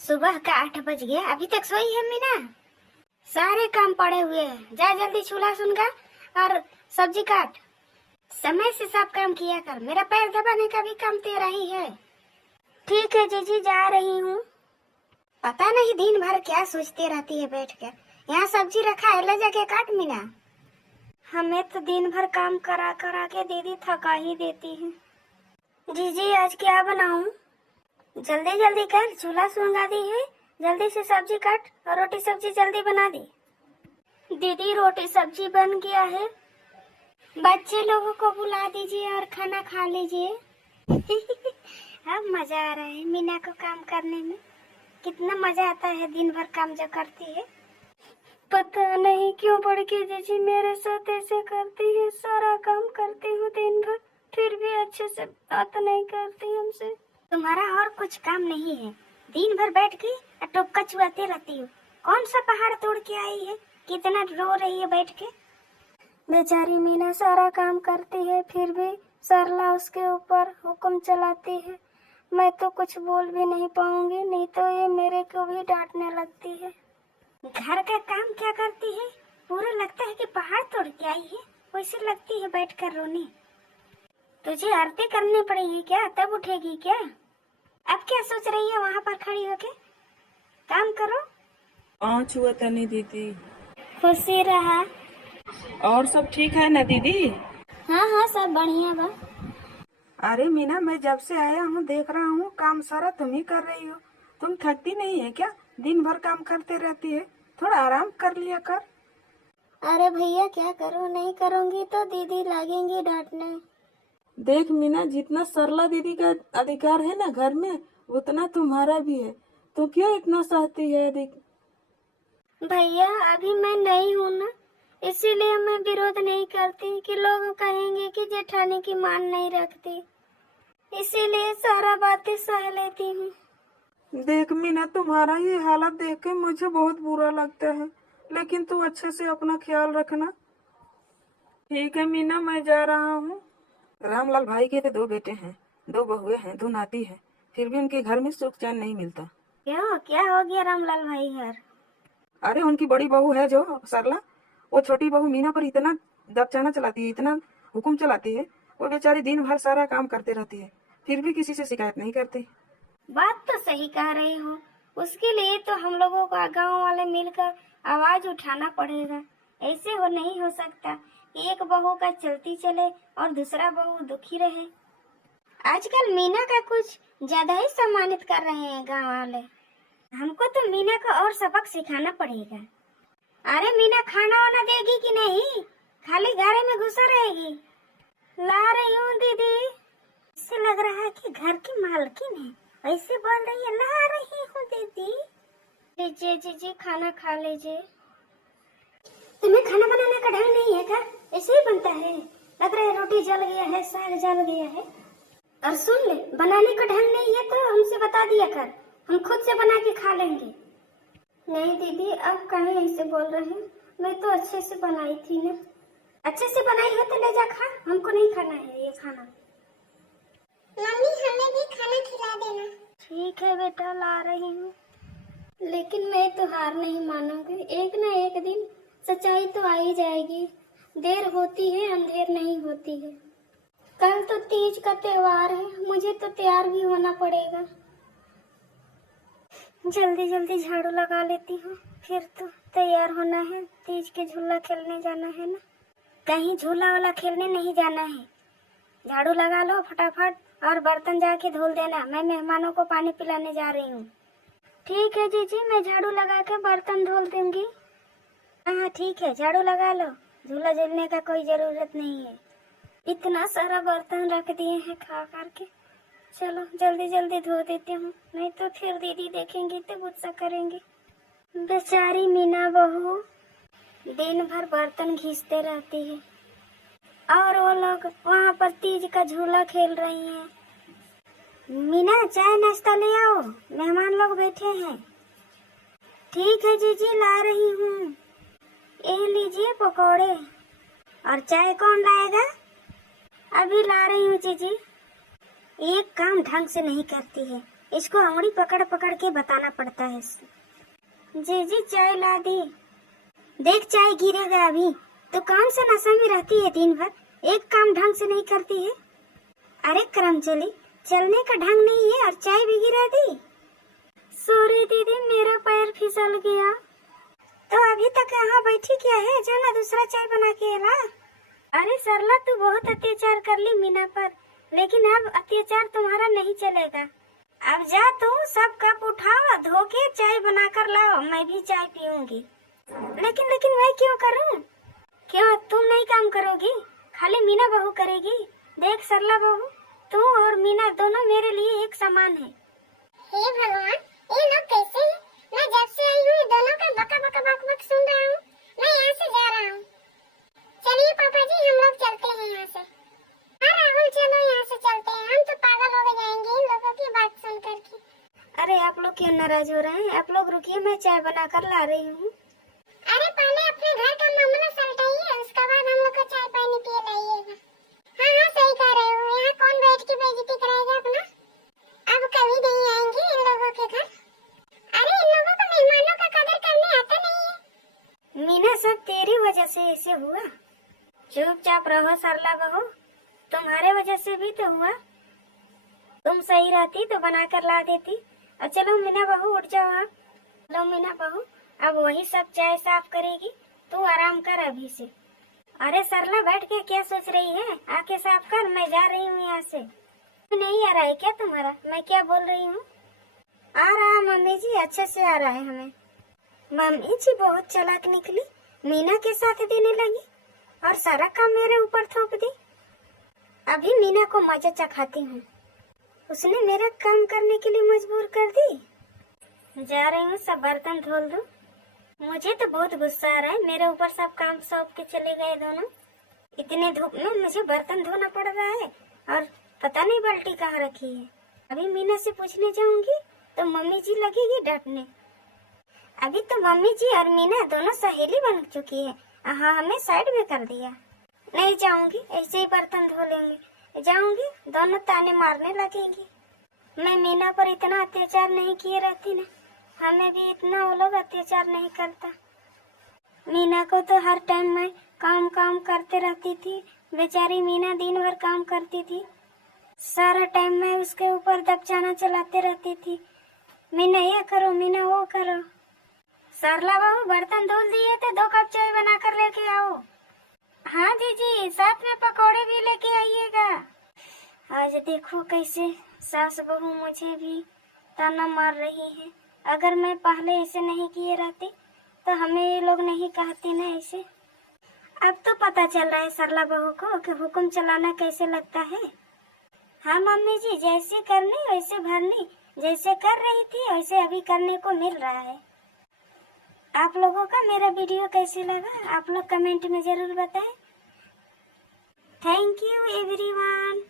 सुबह का 8 बज गया, अभी तक सोई है मीना? सारे काम पड़े हुए हैं, जा जल्दी चूल्हा सुनगा और सब्जी काट। समय से सब काम किया कर, मेरा पैर दबाने का भी काम तेरा ही है। ठीक है जीजी, जा रही हूँ। पता नहीं दिन भर क्या सोचती रहती है बैठ कर। यहाँ सब्जी रखा है, ले जाके काट मीना। हमें तो दिन भर काम करा करा के दीदी थका ही देती है। जीजी आज क्या बनाऊं? जल्दी जल्दी कर, चूल्हा सुलगा दी है, जल्दी से सब्जी काट और रोटी सब्जी जल्दी बना दी। दीदी रोटी सब्जी बन गया है, बच्चे लोगों को बुला दीजिए और खाना खा लीजिए। अब मजा आ रहा है मीना को काम करने में। कितना मजा आता है दिन भर काम जो करती है। पता नहीं क्यों बड़की जीजी मेरे साथ ऐसे करती है, सारा काम करती हूँ दिन भर, फिर भी अच्छे से बात नहीं करती हमसे। तुम्हारा और कुछ काम नहीं है, दिन भर बैठ के टोपका चुआती रहती हो। कौन सा पहाड़ तोड़ के आई है, कितना रो रही है बैठ के। बेचारी मीना सारा काम करती है, फिर भी सरला उसके ऊपर हुक्म चलाती है। मैं तो कुछ बोल भी नहीं पाऊंगी, नहीं तो ये मेरे को भी डांटने लगती है। घर का काम क्या करती है, पूरा लगता है कि पहाड़ तोड़ के आई है, वैसे लगती है बैठ कर रोने। तुझे आरती करनी पड़ेगी क्या, तब उठेगी क्या? अब क्या सोच रही है वहाँ पर खड़ी होके? काम करो। पाँच हुआ तनी दीदी। खुशी रहा। और सब ठीक है ना दीदी? हाँ हाँ, सब बढ़िया बा। अरे मीना, मैं जब से आया हूँ देख रहा हूँ काम सारा तुम ही कर रही हो। तुम थकती नहीं है क्या? दिन भर काम करते रहती है, थोड़ा आराम कर लिया कर। अरे भैया क्या करूँ, नहीं करूँगी तो दीदी लगेंगी डांटने। देख मीना, जितना सरला दीदी का अधिकार है ना घर में, उतना तुम्हारा भी है। तो क्यों इतना सहती है? भैया अभी मैं नई हूँ ना, इसीलिए मैं विरोध नहीं करती कि लोग कहेंगे कि जेठानी की मान नहीं रखती, इसीलिए सारा बातें सह लेती हूँ। देख मीना, तुम्हारा ये हालत देख के मुझे बहुत बुरा लगता है, लेकिन तू अच्छे से अपना ख्याल रखना। ठीक है मीना, मैं जा रहा हूँ। रामलाल भाई के तो 2 बेटे हैं, 2 बहुएं हैं, 2 नाती है, फिर भी उनके घर में सुख चैन नहीं मिलता। क्यों, क्या हो गया रामलाल भाई घर? अरे उनकी बड़ी बहू है जो सरला, वो छोटी बहू मीना पर इतना दबचाना चलाती है, इतना हुक्म चलाती है। वो बेचारी दिन भर सारा काम करते रहती है, फिर भी किसी से शिकायत नहीं करती। बात तो सही कह रहे हो, उसके लिए तो हम लोगों का गांव वाले मिलकर आवाज उठाना पड़ेगा। ऐसे हो नहीं हो सकता, एक बहू का चलती चले और दूसरा बहू दुखी रहे। आजकल मीना का कुछ ज्यादा ही सम्मानित कर रहे हैं गांव वाले। हमको तो मीना को और सबक सिखाना पड़ेगा। अरे मीना खाना वाना देगी कि नहीं, खाली घरे में घुसा रहेगी? ला रही हूँ दीदी। इससे लग रहा है कि घर की मालकिन है, ऐसे बोल रही है, ला रही हूँ दीदी। लीजिए जीजी, खाना खा लीजिए। तुम्हें खाना बनाने का ढंग नहीं है क्या? ऐसे ही बनता है, लग रहा है रोटी जल गया है, साग जल गया है। और सुन ले, बनाने का ढंग नहीं है तो हमसे बता दिया कर, हम खुद से बना के खा लेंगे। नहीं दीदी, अब कहीं ऐसे बोल रहे हैं, मैं तो अच्छे से बनाई थी ना। अच्छे से बनाई है तो ले जा खा, हमको नहीं खाना है ये खाना। मम्मी हमें भी खाना खिला देना। ठीक है बेटा, ला रही हूँ। लेकिन मैं तो हार नहीं मानूंगी, एक न एक दिन सच्चाई तो आ ही जाएगी। देर होती है अंधेर नहीं होती है। कल तो तीज का त्योहार है, मुझे तो तैयार भी होना पड़ेगा। जल्दी जल्दी झाड़ू लगा लेती हूँ, फिर तो तैयार होना है, तीज के झूला खेलने जाना है ना। कहीं झूला वाला खेलने नहीं जाना है। झाड़ू लगा लो फटाफट और बर्तन जाके धुल देना, मैं मेहमानों को पानी पिलाने जा रही हूँ। ठीक है जीजी, मैं झाड़ू लगा के बर्तन धुल दूंगी। हाँ ठीक है, झाड़ू लगा लो, झूला झूलने का कोई जरूरत नहीं है। इतना सारा बर्तन रख दिए हैं खा करके। चलो जल्दी जल्दी धो देती हूँ, नहीं तो फिर दीदी देखेंगी तो गुस्सा करेंगी। बेचारी मीना बहू दिन भर बर्तन घिसते रहती है और वो लोग वहाँ पर तीज का झूला खेल रही हैं। मीना चाय नाश्ता ले आओ, मेहमान लोग बैठे हैं। ठीक है जीजी, ला रही हूँ। ये लीजिए पकौड़े, और चाय कौन लाएगा? अभी ला रही हूँ जीजी। एक काम ढंग से नहीं करती है, इसको अंगुली पकड़ पकड़ के बताना पड़ता है। जी चाय ला दी। देख चाय गिरेगा अभी। तो कौन सा नशा में रहती है दिन भर, एक काम ढंग से नहीं करती है। अरे करम चली, चलने का ढंग नहीं है और चाय भी गिरा दी। सॉरी दीदी, मेरा पैर फिसल गया। तो अभी तक यहाँ बैठी क्या है, जाना दूसरा चाय बना के ला। अरे सरला, तू बहुत अत्याचार कर ली मीना पर, लेकिन अब अत्याचार तुम्हारा नहीं चलेगा। अब जा तू सब कप उठाओ, धो के चाय बना कर लाओ, मैं भी चाय पीऊंगी। लेकिन मैं क्यों करूं? क्यों तुम नहीं काम करोगी? खाली मीना बहू करेगी। देख सरला बहू, तू और मीना दोनों मेरे लिए एक समान है। हे भगवान, ये लोग कैसे हैं? मैं जब से आई हूँ दोनों का बका बका बक बक सुन रहा हूँ। मैं यहाँ से जा रहा हूँ। चलिए पापा जी, हम लोग चलते हैं यहाँ से। हाँ राहुल, चलो यहाँ से चलते हैं, हम तो पागल हो जाएंगे इन लोगों की बात सुन करके। अरे आप लोग क्यों नाराज हो रहे हैं? आप लोग रुकिए, मैं चाय बना कर ला रही हूँ। अरे पहले अपने घर का मामला सलटाइए, उसके बाद हम लोग को चाय पानी पिए लाइएगा। हाँ सही कह रहे हो, यहाँ कौन बैठ के बेइज्जती कराएगा अपना। अब कभी नहीं आएंगे इन लोगों के घर। अरे इन लोगों को मेहमानों का कदर करने आता नहीं है। मीना, सब तेरी वजह से ऐसे हुआ। चुपचाप रहो सरला बहू, तुम्हारे वजह से भी तो हुआ। तुम सही रहती तो बना कर ला देती। और चलो मीना बहू, उठ जाओ आप। लो मीना बहू, अब वही सब चाय साफ करेगी, तू आराम कर अभी से। अरे सरला, बैठ के क्या सोच रही है, आके साफ कर, मैं जा रही हूँ यहाँ से। नहीं आ रहा है क्या तुम्हारा? मैं क्या बोल रही हूँ? आ रहा है मम्मी जी, अच्छे से आ रहा है हमें। मम्मी जी बहुत चालाक निकली, मीना के साथ देने लगी और सारा काम मेरे ऊपर थोप दी। अभी मीना को मजा चखाती हूँ, उसने मेरा काम करने के लिए मजबूर कर दी। जा रही हूँ, सब बर्तन धोल दूँ। मुझे तो बहुत गुस्सा आ रहा है, मेरे ऊपर सब काम सौंप के चले गए दोनों। इतने धूप में मुझे बर्तन धोना पड़ रहा है और पता नहीं बाल्टी कहाँ रखी है। अभी मीना से पूछने जाऊंगी तो मम्मी जी लगेगी डांटने। अभी तो मम्मी जी और मीना दोनों सहेली बन चुकी है। हाँ, हमें साइड में कर दिया। नहीं जाऊंगी, ऐसे ही बर्तन धो लेंगे। जाऊंगी, दोनों ताने मारने लगेंगी। मैं मीना पर इतना अत्याचार नहीं किए रहती ना, हमें भी इतना वो लोग अत्याचार नहीं करता। मीना को तो हर टाइम मैं काम करते रहती थी। बेचारी मीना दिन भर काम करती थी, सारा टाइम मैं उसके ऊपर दबचाना चलाते रहती थी। मीना ये करो, मीना वो करो। सरला बहू, बर्तन धुल दिए थे, 2 कप चाय बना कर लेके आओ। हाँ जी, साथ में पकौड़े भी लेके आइएगा। आज देखो कैसे सास बहू मुझे भी ताना मार रही है। अगर मैं पहले ऐसे नहीं किए रहती तो हमें ये लोग नहीं कहते ना ऐसे। अब तो पता चल रहा है सरला बहू को कि हुक्म चलाना कैसे लगता है। हाँ मम्मी जी, जैसे करनी वैसे भरनी, जैसे कर रही थी वैसे अभी करने को मिल रहा है। आप लोगों का मेरा वीडियो कैसे लगा, आप लोग कमेंट में जरूर बताएं। Thank you everyone.